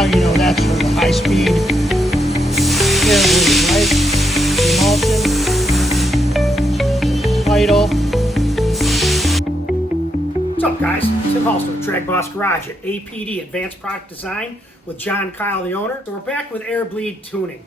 out, you know that's for the high speed air bleed, right? Emulsion, idle. What's up, guys? Tim Halstead with DragBoss Garage at APD, Advanced Product Design, with John Kyle, the owner. So we're back with air bleed tuning.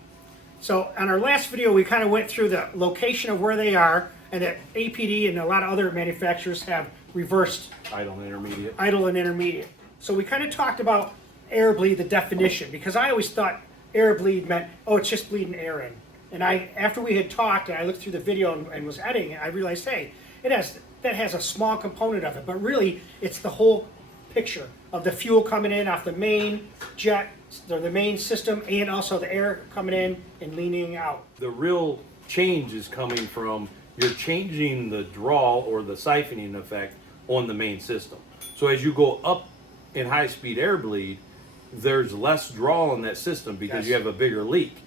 So on our last video, we kind of went through the location of where they are, and that APD and a lot of other manufacturers have reversed idle and intermediate. Idle and intermediate. So we kind of talked about air bleed, the definition, because I always thought air bleed meant, oh, it's just bleeding air in. And after we had talked and I looked through the video and was editing it, I realized, hey, that has a small component of it, but really it's the whole picture of the fuel coming in off the main jet, or the main system, and also the air coming in and leaning out. The real change is coming from you're changing the draw or the siphoning effect on the main system. So as you go up in high-speed air bleed, there's less draw on that system because you have a bigger leak.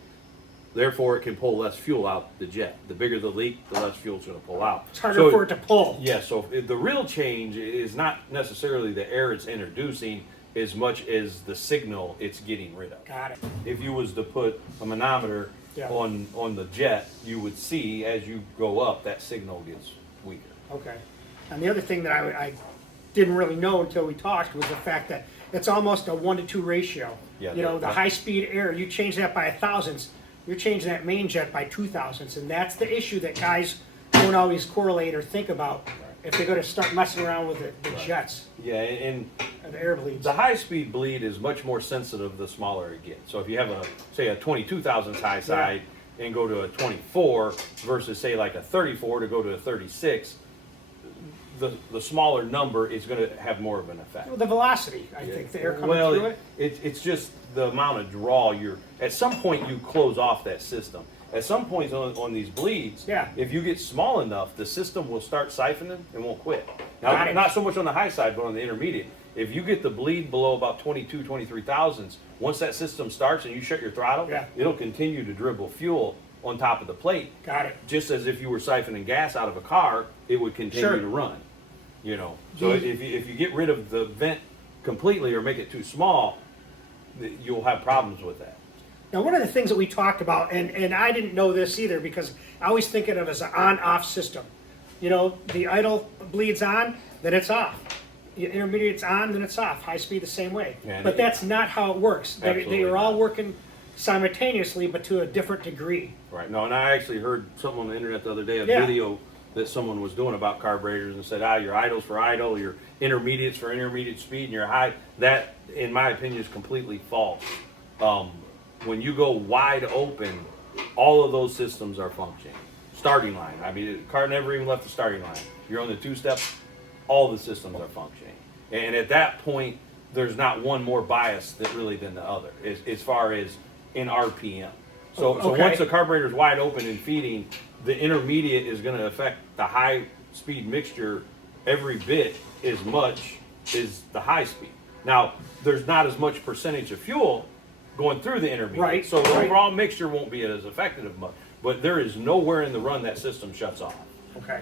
Therefore, it can pull less fuel out the jet. The bigger the leak, the less fuel it's going to pull out. It's harder for it to pull. Yeah, so the real change is not necessarily the air it's introducing as much as the signal it's getting rid of. Got it. If you was to put a manometer on the jet, you would see as you go up, that signal gets weaker. Okay. And the other thing that I didn't really know until we talked was the fact that it's almost a 1-to-2 ratio. Yeah, you know, the high-speed air, you change that by 1,000ths, you're changing that main jet by 2,000ths, and that's the issue that guys don't always correlate or think about if they're going to start messing around with the jets. Yeah, and the air bleeds. The high-speed bleed is much more sensitive the smaller it gets. So if you have say a 22 thousandths high side and go to a 24 versus say like a 34 to go to a 36, the smaller number is going to have more of an effect. Well, the velocity, I think, the air coming through it. It's just the amount of draw at some point you close off that system. At some points on these bleeds, if you get small enough, the system will start siphoning and won't quit. Now, not so much on the high side, but on the intermediate. If you get the bleed below about 22, 23 thousandths, once that system starts and you shut your throttle, it'll continue to dribble fuel on top of the plate. Got it. Just as if you were siphoning gas out of a car, it would continue to run. You know, so if you get rid of the vent completely or make it too small, you'll have problems with that. Now, one of the things that we talked about, and I didn't know this either because I always think of it as an on-off system. You know, the idle bleeds on, then it's off. The intermediate's on, then it's off. High speed the same way. But that's not how it works. They are all working simultaneously, but to a different degree. Right. No, and I actually heard something on the internet the other day, a video that someone was doing about carburetors and said, your idle's for idle, your intermediate's for intermediate speed, and your high. That, in my opinion, is completely false. When you go wide open, all of those systems are functioning. Starting line, I mean, the car never even left the starting line. You're on the two-step, all the systems are functioning. And at that point, there's not one more biased than the other, as far as in RPM. So once the carburetor is wide open and feeding, the intermediate is going to affect the high-speed mixture every bit as much as the high speed. Now, there's not as much percentage of fuel going through the intermediate, so the overall mixture won't be as effective much. But there is nowhere in the run that system shuts off. Okay.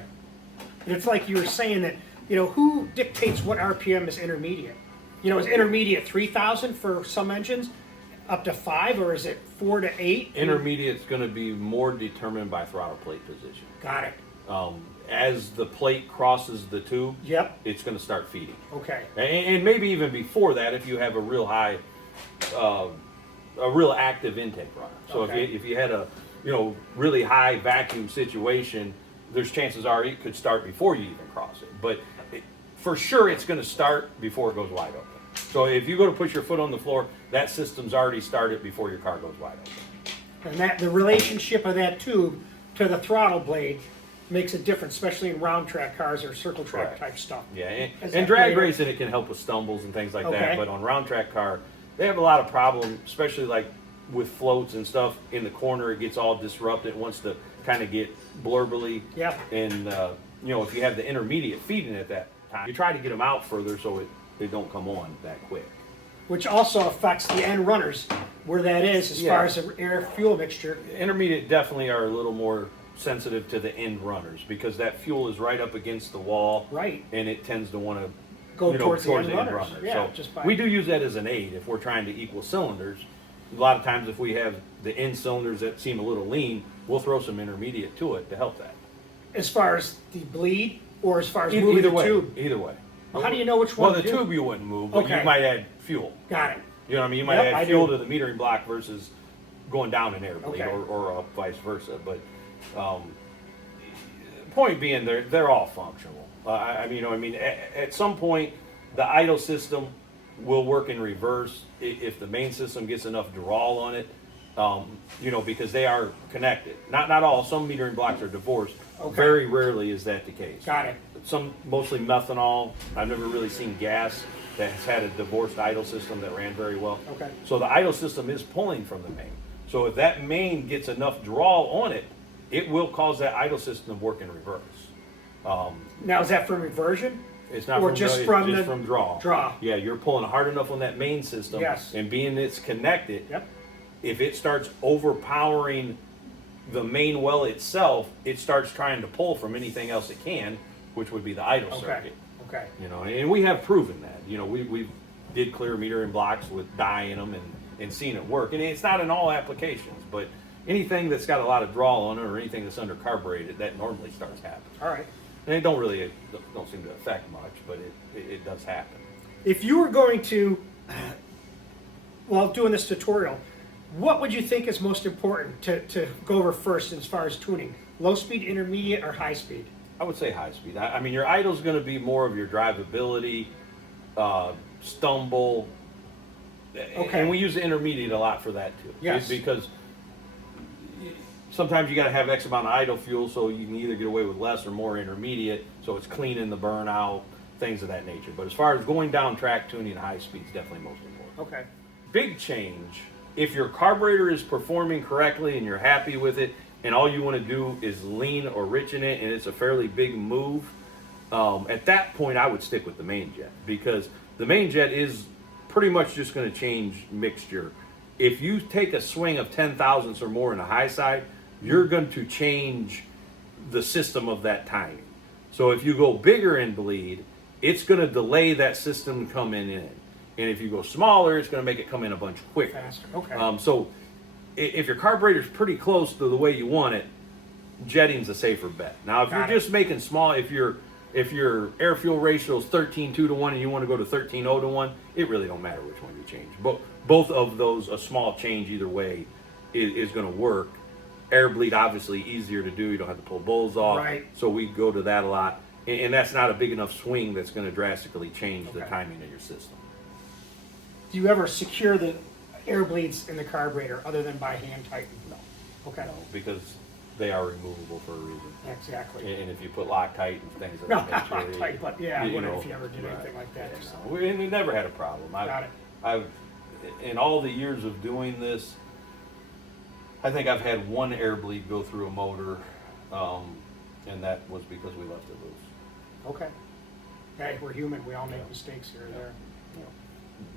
And it's like you were saying that, you know, who dictates what RPM is intermediate? You know, is intermediate 3,000 for some engines, up to 5, or is it 4 to 8? Intermediate's going to be more determined by throttle plate position. Got it. As the plate crosses the tube, it's going to start feeding. Okay. And maybe even before that, if you have a real high, a real active intake runner. So if you had a really high vacuum situation, there's chances are it could start before you even cross it. But for sure, it's going to start before it goes wide open. So if you go to push your foot on the floor, that system's already started before your car goes wide open. And that the relationship of that tube to the throttle blade makes a difference, especially in round track cars or circle track type stuff. Yeah, and drag racing, it can help with stumbles and things like that. But on round track car, they have a lot of problems, especially like with floats and stuff in the corner. It gets all disrupted. It wants to kind of get blurbly. Yeah. And if you have the intermediate feeding at that time, you try to get them out further so they don't come on that quick. Which also affects the end runners, where that is as far as the air fuel mixture. Intermediate definitely are a little more sensitive to the end runners because that fuel is right up against the wall. Right. And it tends to want to go towards the end runners. Yeah, So just by, we do use that as an aid if we're trying to equal cylinders. A lot of times if we have the end cylinders that seem a little lean, we'll throw some intermediate to it to help that. as far as the bleed or as far as moving Either the way, tube. either way. Well, how do you know which one Well, to the do? tube you wouldn't move, but Okay. you might add fuel. Got it. You know what I mean? You might Yep, I add fuel do. to the metering block versus going down an air bleed, Okay. or vice versa. But point being, they're all functional. I mean, you know, I mean, at some point, the idle system will work in reverse if the main system gets enough drawl on it. You know, because they are connected. Not all. Some metering blocks are divorced. Okay. Very rarely is that the case. Got it. Some mostly methanol. I've never really seen gas that has had a divorced idle system that ran very well. Okay. So the idle system is pulling from the main. So if that main gets enough draw on it, it will cause that idle system to work in reverse. Now, is that from reversion? It's not Or from just draw, from it's just the from draw. draw. Yeah, you're pulling hard enough on that main system. Yes. And being it's connected, Yep. if it starts overpowering the main well itself, it starts trying to pull from anything else it can, which would be the idle Okay. circuit. Okay. You know, and we have proven that. You know, we did clear metering blocks with dye in them and seen it work. And it's not in all applications, but anything that's got a lot of draw on it or anything that's under carbureted, that normally starts happening. All right. And it don't seem to affect much, but it does happen. If you were going to, while doing this tutorial, what would you think is most important to go over first as far as tuning? Low speed, intermediate, or high speed? I would say high speed. I mean, your idle's going to be more of your drivability, stumble. Okay. And we use the intermediate a lot for that too. Yes. Because sometimes you got to have X amount of idle fuel, so you can either get away with less or more intermediate, so it's cleaning the burnout, things of that nature. But as far as going down track, tuning high speed is definitely most important. Okay. Big change. If your carburetor is performing correctly and you're happy with it, and all you want to do is lean or richen it, and it's a fairly big move, at that point I would stick with the main jet, because the main jet is pretty much just going to change mixture. If you take a swing of 10 thousandths or more in a high side, you're going to change the system of that timing. So if you go bigger in bleed, it's going to delay that system coming in. And if you go smaller, it's going to make it come in a bunch quicker. Faster. Okay. So if your carburetor's pretty close to the way you want it, jetting's a safer bet. Now, if Got you're it. just making small, if your air fuel ratio is 13:2 to 1 and you want to go to 13:0 to 1, it really don't matter which one you change. Both of those, a small change either way is going to work. Air bleed, obviously easier to do. You don't have to pull bowls off. Right. So we go to that a lot. And that's not a big enough swing that's going to drastically change the Okay. timing of your system. Do you ever secure the air bleeds in the carburetor other than by hand tighten? No. Okay. No, because they are removable for a reason. Exactly. And if you put Loctite and things of No, that not nature, tight, but yeah, you what know, if you ever did right. anything like that? Yeah, So. no, we never had a problem. Got it. I've, in all the years of doing this, I think I've had one air bleed go through a motor, and that was because we left it loose. Okay. Hey, we're human. We all make mistakes here and there.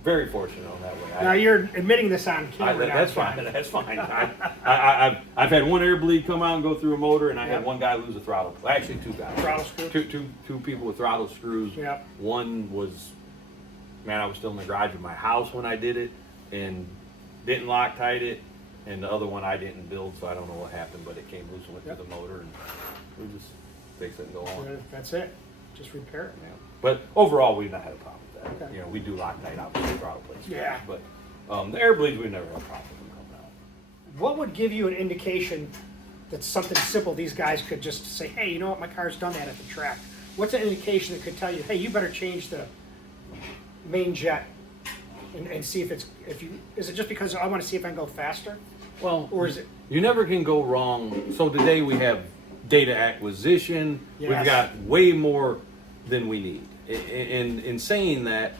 Very fortunate on that way. Now you're admitting this on camera. That's not fine. on- That's fine. I've had one air bleed come out and go through a motor, and I had Yep. one guy lose a throttle. Actually, two guys. Throttle screw? Two people with throttle screws. Yep. One was, man, I was still in the garage of my house when I did it, and didn't Loctite it, and the other one I didn't build, so I don't know what happened, but it came loose and went Yep. through the motor, and we just fix it and go on. That's it. Just repair it. Yeah. But overall, we've not had a problem with that. Okay. You know, we do Loctite, obviously, throttle plates. Yeah. But the air bleeds, we've never had a problem with them coming out. What would give you an indication that something simple these guys could just say, hey, you know what, my car's done that at the track? What's an indication that could tell you, hey, you better change the main jet and see if is it just because I want to see if I can go faster? Well, Or is it? you never can go wrong. So today we have data acquisition. Yes. We've got way more than we need. In saying that,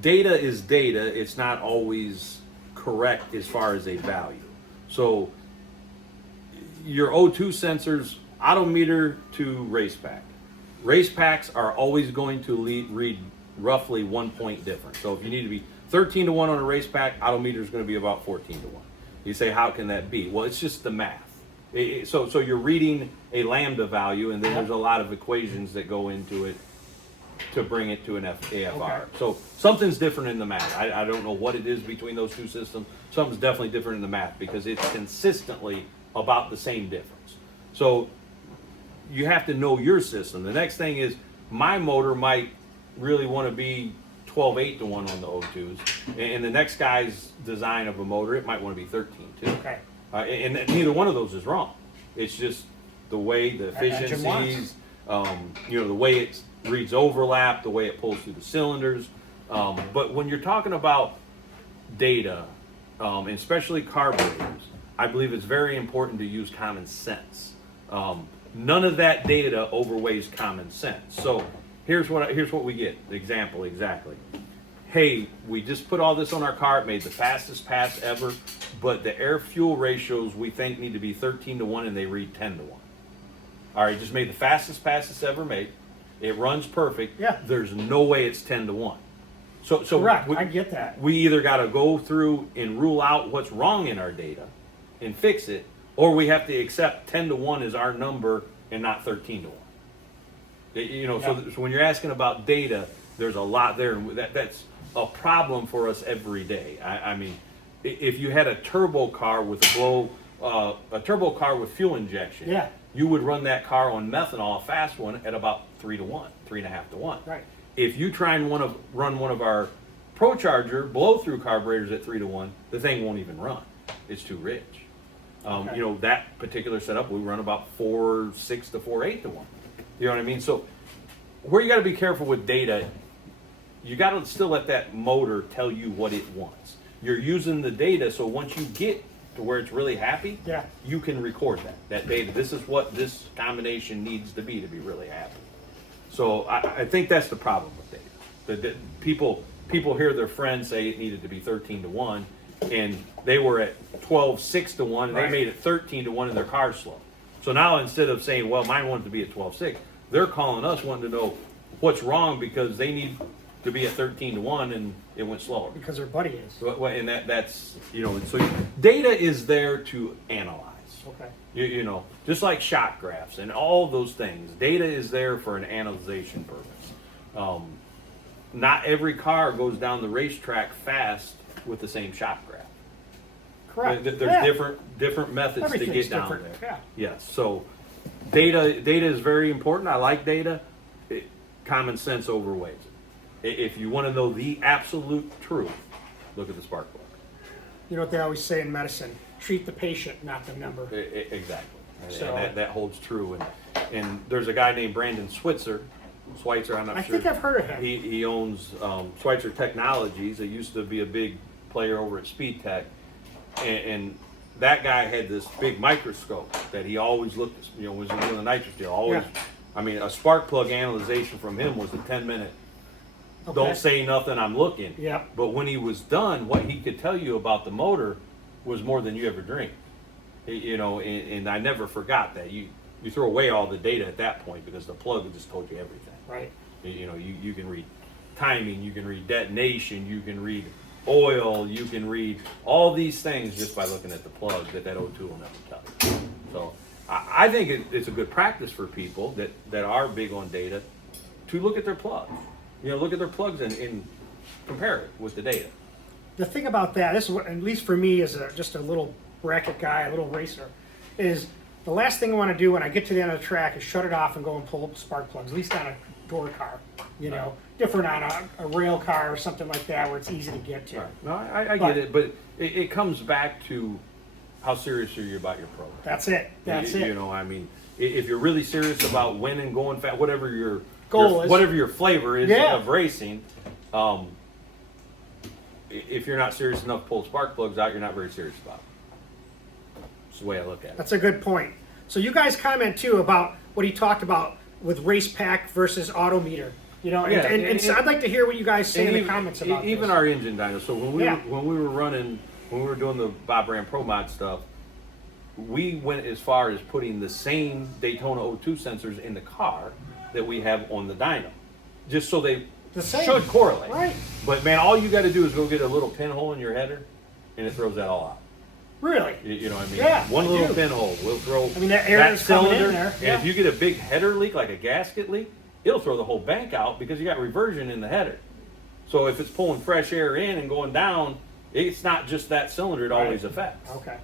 data is data. It's not always correct as far as a value. So your O2 sensors, odometer to race pack. Race packs are always going to read roughly 1 point difference. So if you need to be 13 to 1 on a race pack, odometer is going to be about 14 to 1. You say, how can that be? Well, it's just the math. So you're reading a lambda value, and then there's a lot of equations that go into it. to bring it to an AFR. Okay. So something's different in the math. I don't know what it is between those two systems. Something's definitely different in the math because it's consistently about the same difference. So you have to know your system. The next thing is my motor might really want to be 12/8 to 1 on the O2s, and the next guy's design of a motor, it might want to be 13/2. Okay. And neither one of those is wrong. It's just the way the Engine wants. efficiencies, the way it reads overlap, the way it pulls through the cylinders. But when you're talking about data, and especially carburetors, I believe it's very important to use common sense. None of that data overweighs common sense. So here's what we get. The example exactly. Hey, we just put all this on our car. It made the fastest pass ever, but the air-fuel ratios we think need to be 13/1, and they read 10/1. All right, just made the fastest pass it's ever made. It runs perfect. Yeah. There's no way it's 10/1. So Correct. I get that. We either got to go through and rule out what's wrong in our data and fix it, or we have to accept 10/1 as our number and not 13/1. So when you're asking about data, there's a lot there, and that's a problem for us every day. I mean, if you had a turbo car with a turbo car with fuel injection, Yeah. you would run that car on methanol, a fast one, at about 3/1, 3.5/1. Right. If you try and run one of our ProCharger blow-through carburetors at 3/1, the thing won't even run. It's too rich. Okay. That particular setup, we run about 4.6 to 4.8/1. You know what I mean? So where you got to be careful with data, you got to still let that motor tell you what it wants. You're using the data, so once you get to where it's really happy, Yeah. you can record that data. This is what this combination needs to be really happy. So I think that's the problem with data. The people hear their friends say it needed to be 13/1, and they were at 12.6/1, and Right. they made it 13/1, and their car's slow. So now instead of saying, well, mine wanted to be at 12.6, they're calling us wanting to know what's wrong because they need to be at 13/1 and it went slower. Because their buddy is. And that's so data is there to analyze. Okay. Just like shot graphs and all those things, data is there for an analyzation purpose. Not every car goes down the racetrack fast with the same shot graph. Correct. There's Yeah. different methods to Everything's get down different, there. yeah. Yes. So data is very important. I like data. Common sense overweighs it. If you want to know the absolute truth, look at the spark plug. You know what they always say in medicine? Treat the patient, not the number. Exactly. So- And that holds true. And there's a guy named Brandon Switzer, I'm not I sure. think I've heard of him. He owns Schweitzer Technologies. It used to be a big player over at Speed Tech. And that guy had this big microscope that he always looked at, was doing the nitrous deal. Always, Yeah. I mean, a spark plug analyzation from him was a 10-minute, Okay. don't say nothing, I'm looking. Yeah. But when he was done, what he could tell you about the motor was more than you ever dreamed. And I never forgot that. You throw away all the data at that point because the plug just told you everything. Right. You can read timing, you can read detonation, you can read oil, you can read all these things just by looking at the plug that O2 will never tell you. So I think it's a good practice for people that are big on data to look at their plugs. Look at their plugs and compare it with the data. The thing about that, this is what, at least for me as just a little bracket guy, a little racer, is the last thing I want to do when I get to the end of the track is shut it off and go and pull up spark plugs, at least on a door car. Different on a rail car or something like that where it's easy to get to. Right. No, I get it, but it comes back to how serious are you about your program. That's it. That's it. I mean, if you're really serious about winning, going fast, whatever your goal is, whatever your flavor is Yeah. of racing, if you're not serious enough to pull spark plugs out, you're not very serious about it. That's the way I look at it. That's a good point. So you guys comment too about what he talked about with race pack versus autometer. And so I'd like to hear what you guys say in the comments about even this. our engine dyno. So when we were doing the Bob Brand Pro Mod stuff, we went as far as putting the same Daytona O2 sensors in the car that we have on the dyno, just so they should correlate. Right. But man, all you got to do is go get a little pinhole in your header, and it throws that all out. Really? You know what I mean? Yeah. One I little do. pinhole will throw I mean, that air is coming in cylinder, there. and Yeah. if you get a big header leak, like a gasket leak, it'll throw the whole bank out because you got reversion in the header. So if it's pulling fresh air in and going down, it's not just that cylinder it always affects. Okay.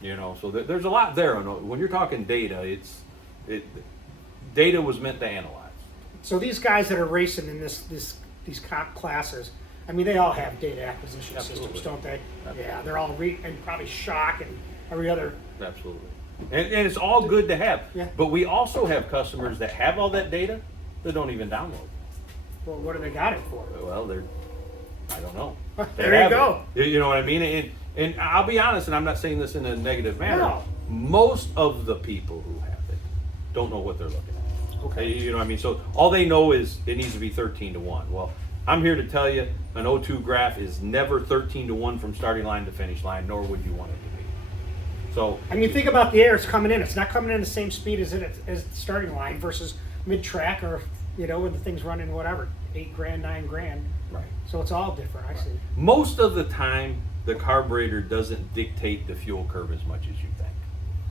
You know, so there's a lot there. When you're talking data, data was meant to analyze. So these guys that are racing in these comp classes, I mean, they all have data acquisition systems, don't they? Absolutely. Yeah, they're all and probably shock and every other. Absolutely. And it's all good to have. Yeah. But we also have customers that have all that data that don't even download. Well, what do they got it for? Well, I don't know. There you go. You know what I mean? And I'll be honest, and I'm not saying this in a negative manner. No. Most of the people who have it don't know what they're looking at. Okay. You know what I mean? So all they know is it needs to be 13 to 1. Well, I'm here to tell you an O2 graph is never 13 to 1 from starting line to finish line, nor would you want it to be. So I mean, think about the air it's coming in. It's not coming in the same speed as the starting line versus mid-track or, you know, when the thing's running whatever, $8 grand, $9 grand. right. So it's all different, I see. Most of the time, the carburetor doesn't dictate the fuel curve as much as you think.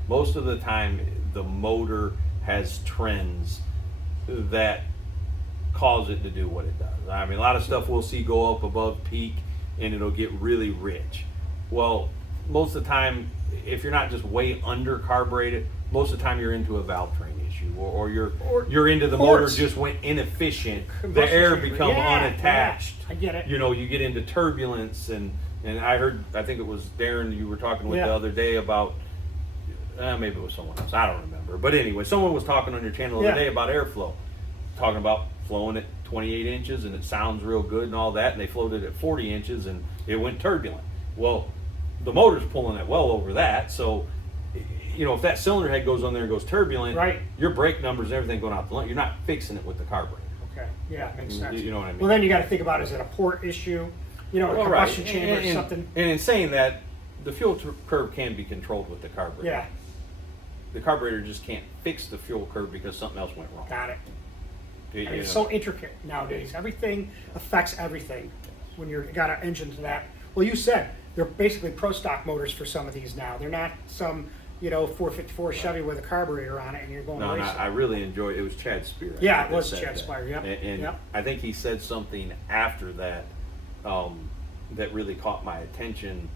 Most of the time, the motor has trends that cause it to do what it does. I mean, a lot of stuff we'll see go up above peak and it'll get really rich. Well, most of the time, if you're not just way under carbureted, most of the time you're into a valve train issue, or you're into the motor just went inefficient, the air become unattached. Yeah, I get it. You know, you get into turbulence, and I think it was Darren you were talking with the other day about, maybe it was someone else, I don't remember. But anyway, someone was talking on your channel the other day about airflow, talking about flowing at 28 inches and it sounds real good and all that, and they floated at 40 inches and it went turbulent. Well, the motor's pulling it well over that, so you know, if that cylinder head goes on there and goes turbulent, your brake numbers and everything going out the line, you're not fixing it with the carburetor. Okay, yeah, makes sense. You know what I mean? Well, then you got to think about, is it a port issue? You know, a combustion chamber or something? And in saying that, the fuel curve can be controlled with the carburetor. Yeah. The carburetor just can't fix the fuel curve because something else went wrong. Got it. I mean, it's so intricate nowadays. Everything affects everything when you've got an engine to that. Well, you said they're basically pro stock motors for some of these now. They're not some, you know, 454 Chevy with a carburetor on it and you're going racing. I really enjoyed it. It was Chad Spear. Yeah, it was Chad Spear, yep. And I think he said something after that that really caught my attention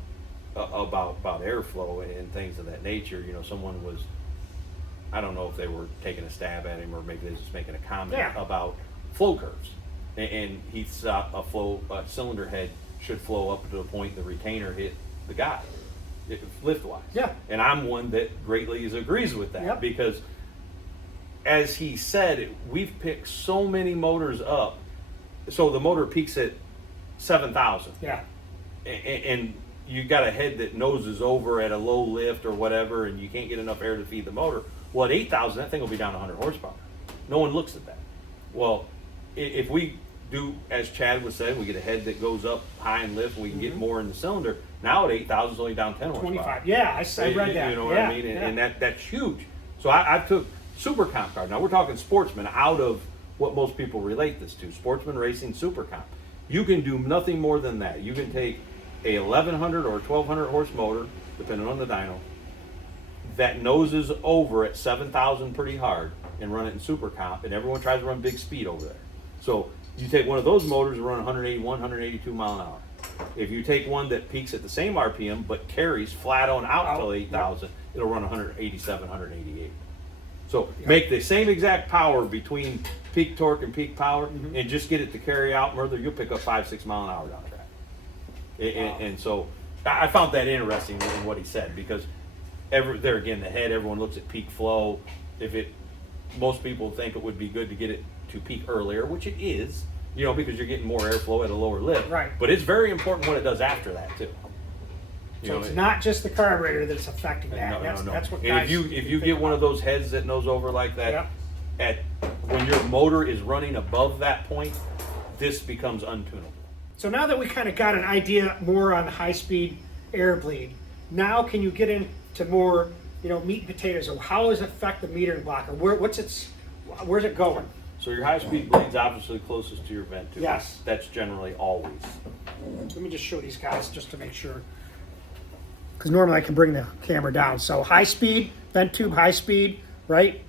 about airflow and things of that nature. You know, someone was, I don't know if they were taking a stab at him or maybe they were just making a comment about flow curves. And he thought a cylinder head should flow up to the point the retainer hit the guide, lift-wise. Yeah. And I'm one that greatly agrees with that because, as he said, we've picked so many motors up. So the motor peaks at 7,000. Yeah. And you got a head that noses over at a low lift or whatever, and you can't get enough air to feed the motor. Well, at 8,000, that thing will be down 100 horsepower. No one looks at that. Well, if we do, as Chad was saying, we get a head that goes up high in lift, and we can get more in the cylinder. Now at 8,000, it's only down 10 horsepower. 25. Yeah, I read that. You know what I mean? And that's huge. So I took Super Comp card. Now we're talking Sportsman out of what most people relate this to. Sportsman Racing Super Comp. You can do nothing more than that. You can take a 1,100 or 1,200 horse motor, depending on the dyno, that noses over at 7,000 pretty hard and run it in Super Comp, and everyone tries to run big speed over there. So you take one of those motors and run 181, 182 mile an hour. If you take one that peaks at the same RPM but carries flat on out till 8,000, it'll run 187, 188. So make the same exact power between peak torque and peak power, and just get it to carry out further, you'll pick up 5-6 mile an hour down the track. And so I found that interesting in what he said, because there again, the head, everyone looks at peak flow. Most people think it would be good to get it to peak earlier, which it is, you know, because you're getting more airflow at a lower lift. Right. But it's very important what it does after that too. So it's not just the carburetor that's affecting that. No. That's what and guys if you get one of those heads that nose over like that, when your motor is running above that point, this becomes untunable. So now that we kind of got an idea more on high-speed air bleed, now can you get into more, you know, meat and potatoes? Or how does it affect the metering block? Or where's it going? So your high-speed bleed's obviously closest to your vent tube. Yes. That's generally always. Let me just show these guys just to make sure. Because normally I can bring the camera down. So high speed, vent tube, high speed, right?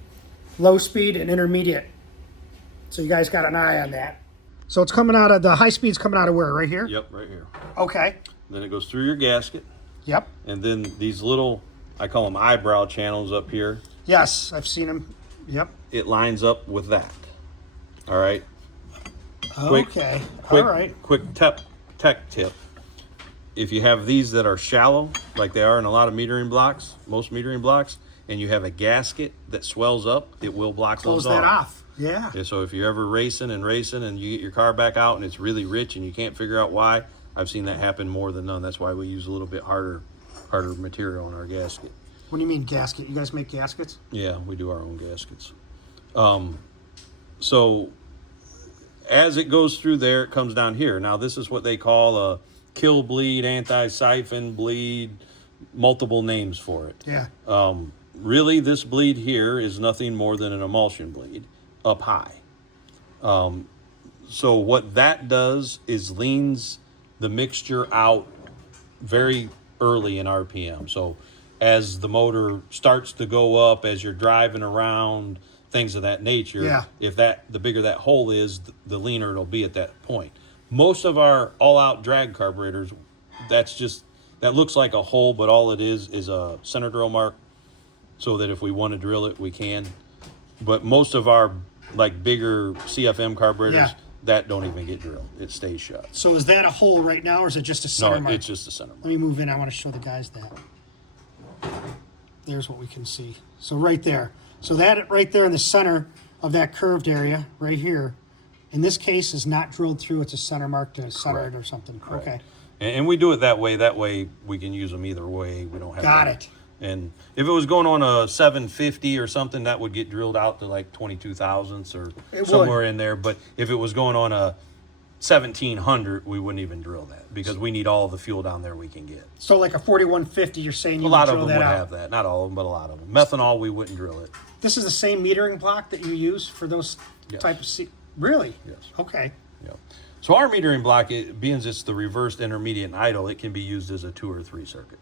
Low speed and intermediate. So you guys got an eye on that. So it's coming out of, the high speed's coming out of where? Right here? Yep, right here. Okay. Then it goes through your gasket. Yep. And then these little, I call them eyebrow channels up here. Yes, I've seen them. Yep. It lines up with that. All right. Okay. Quick, All right. Quick tech tip. If you have these that are shallow, like they are in a lot of metering blocks, most metering blocks, and you have a gasket that swells up, it will block Close those off. that off. Yeah. Yeah. So if you're ever racing and you get your car back out and it's really rich and you can't figure out why, I've seen that happen more than none. That's why we use a little bit harder material in our gasket. What do you mean gasket? You guys make gaskets? Yeah, we do our own gaskets. So as it goes through there, it comes down here. Now this is what they call a kill bleed, anti-siphon bleed, multiple names for it. Yeah. Really, this bleed here is nothing more than an emulsion bleed up high. So what that does is leans the mixture out very early in RPM. So as the motor starts to go up, as you're driving around, things of that nature, yeah. If the bigger that hole is, the leaner it'll be at that point. Most of our all-out drag carburetors, that looks like a hole, but all it is a center drill mark, so that if we want to drill it, we can. But most of our like bigger CFM carburetors, that don't even get drilled. It stays shut. So is that a hole right now, or is it just a center mark? It's just a center mark. Let me move in. I want to show the guys that. There's what we can see. So right there. So that right there in the center of that curved area, right here, in this case is not drilled through. It's a center mark to center it or something. Correct. Okay. And we do it that way. That way we can use them either way. We don't have Got it. And if it was going on a 750 or something, that would get drilled out to like 22 thousandths or somewhere in there. But if it was going on a 1700, we wouldn't even drill that because we need all the fuel down there we can get. So like a 4150, you're saying you a lot would of them drill would that out. have that. Not all of them, but a lot of them. Methanol, we wouldn't drill it. This is the same metering block that you use for those type of Really? Yes. Okay. Yeah. So our metering block, being it's the reversed, intermediate, and idle, it can be used as a 2 or 3 circuit.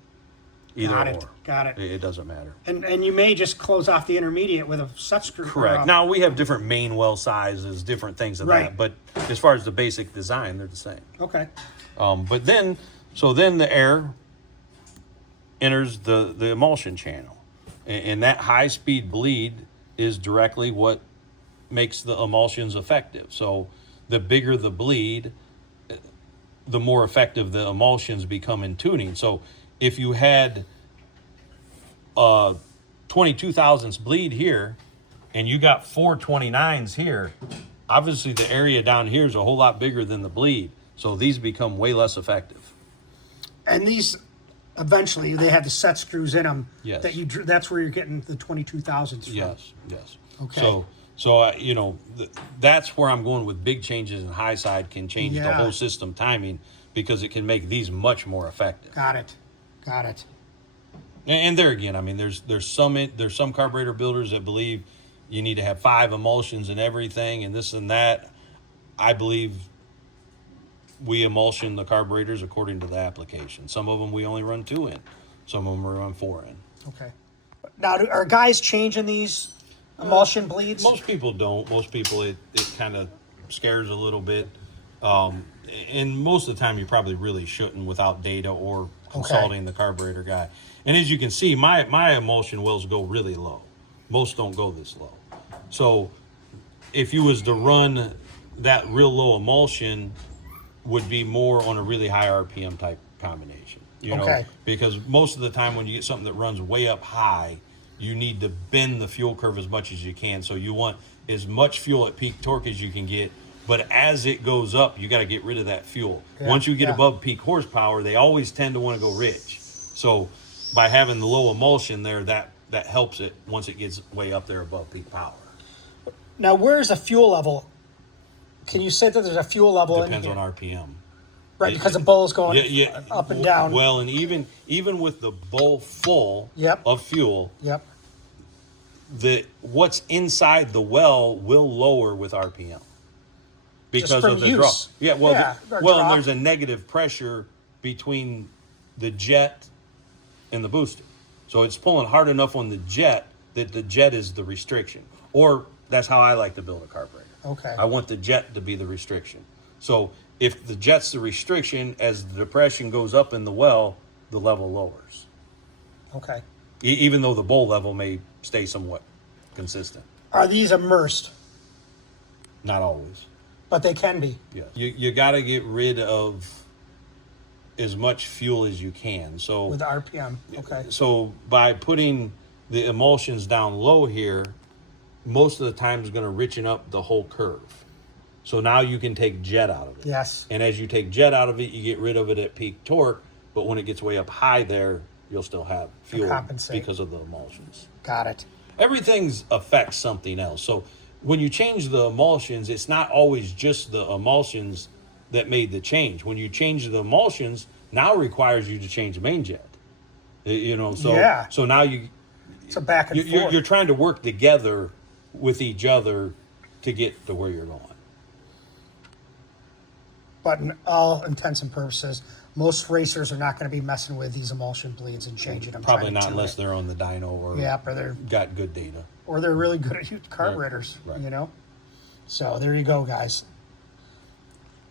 Either or. Got it. It doesn't matter. And you may just close off the intermediate with a set screw. Correct. Now we have different main well sizes, different things of that, but as far as the basic design, they're the same. Okay. But then the air enters the emulsion channel, and that high speed bleed is directly what makes the emulsions effective. So the bigger the bleed, the more effective the emulsions become in tuning. So if you had 22 thousandths bleed here and you got 429s here, obviously the area down here is a whole lot bigger than the bleed. So these become way less effective. And these, eventually, they have the set screws in them. Yes. That's where you're getting the 22 thousandths from. Yes. Okay. So that's where I'm going with big changes in high side can change the whole system timing because it can make these much more effective. Got it. And there again, I mean, there's some carburetor builders that believe you need to have 5 emulsions and everything and this and that. I believe we emulsion the carburetors according to the application. Some of them we only run 2 in. Some of them we run 4 in. Okay. Now, are guys changing these emulsion bleeds? Most people don't. Most people, it kind of scares a little bit. And most of the time, you probably really shouldn't without data or consulting the carburetor guy. And as you can see, my emulsion wells go really low. Most don't go this low. So if you was to run that real low emulsion, would be more on a really high RPM type combination. You know, because most of the time when you get something that runs way up high, you need to bend the fuel curve as much as you can. So you want as much fuel at peak torque as you can get. But as it goes up, you got to get rid of that fuel. Once you get above peak horsepower, they always tend to want to go rich. So by having the low emulsion there, that helps it once it gets way up there above peak power. Now, where's the fuel level? Can you say that there's a fuel level in here? Depends on RPM. Right, because the bowl's going up and down. Well, and even with the bowl full of fuel, what's inside the well will lower with RPM because of the draw. Yeah, and there's a negative pressure between the jet and the booster, so it's pulling hard enough on the jet that the jet is the restriction. Or that's how I like to build a carburetor. Okay. I want the jet to be the restriction. So if the jet's the restriction, as the depression goes up in the well, the level lowers. Okay. Even though the bowl level may stay somewhat consistent. Are these immersed? Not always. But they can be. Yeah. You got to get rid of as much fuel as you can. So With the RPM. Okay. So by putting the emulsions down low here, most of the time is going to richen up the whole curve. So now you can take jet out of it. Yes. And as you take jet out of it, you get rid of it at peak torque. But when it gets way up high there, you'll still have fuel because of the emulsions. Got it. Everything's affects something else. So when you change the emulsions, it's not always just the emulsions that made the change. When you change the emulsions, now it requires you to change the main jet. You know, so Yeah. so now It's a back and forth. you're trying to work together with each other to get to where you're going. But in all intents and purposes, most racers are not going to be messing with these emulsion bleeds and changing them. Probably trying to not tune unless it. they're on the dyno or or they're got good data. or they're really good at carburetors. Right. You know. So there you go, guys.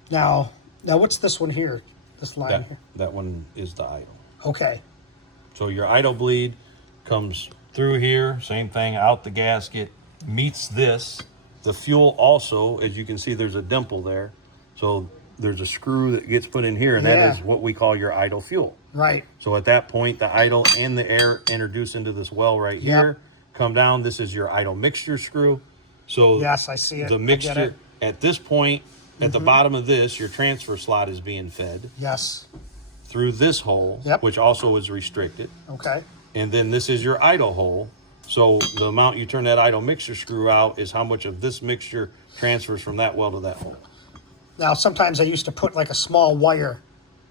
Now what's this one here? This line here. That one is the idle. Okay. So your idle bleed comes through here, same thing, out the gasket, meets this. The fuel also, as you can see, there's a dimple there. So there's a screw that gets put in here, and that is what we call your idle fuel. Right. So at that point, the idle and the air introduce into this well right here, come down. This is your idle mixture screw. So yes, I see it. The mixture at this point, at the bottom of this, your transfer slot is being fed. Yes. Through this hole, which also is restricted. Okay. And then this is your idle hole. So the amount you turn that idle mixture screw out is how much of this mixture transfers from that well to that hole. Now, sometimes I used to put like a small wire.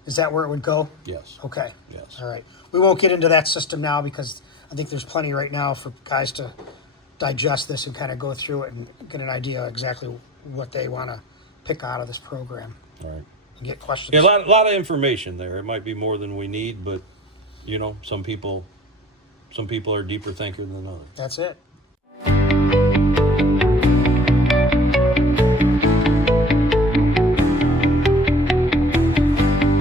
Is that where it would go? Yes. Okay. Yes. All right. We won't get into that system now because I think there's plenty right now for guys to digest this and kind of go through it and get an idea exactly what they want to pick out of this program. All right. And get questions. Yeah, a lot of information there. It might be more than we need, but you know, some people are deeper thinker than others. That's it.